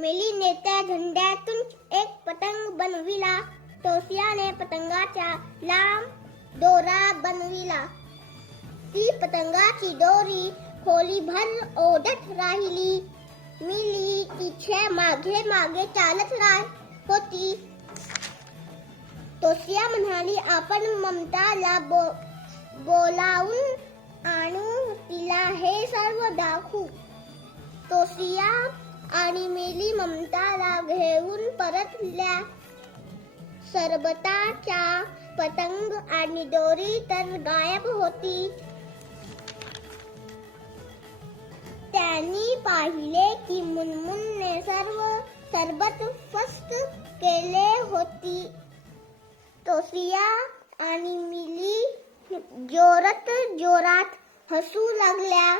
मिलीने त्या झेंड्यातून एक पतंग बनविला. तोसियाने पतंगाचा लांब दोरा बनविला. ती पतंगाची दोरी खोलीभर ओढत राहिली. मिली तिच्या मागे मागे चालत होती. तोसिया म्हणाली, आपण ममताला बोलावून आणू, तिला हे सर्व दाखवू. तोसिया आणि मिली ममताला घेऊन परतल्या. सरबताच्या पतंग आणि दोरी तर गायब होती. त्यांनी पाहिले की मुनमुनने सरबत फस्त केले होती. तोसिया आणि मिली जोरात हसू लागल्या.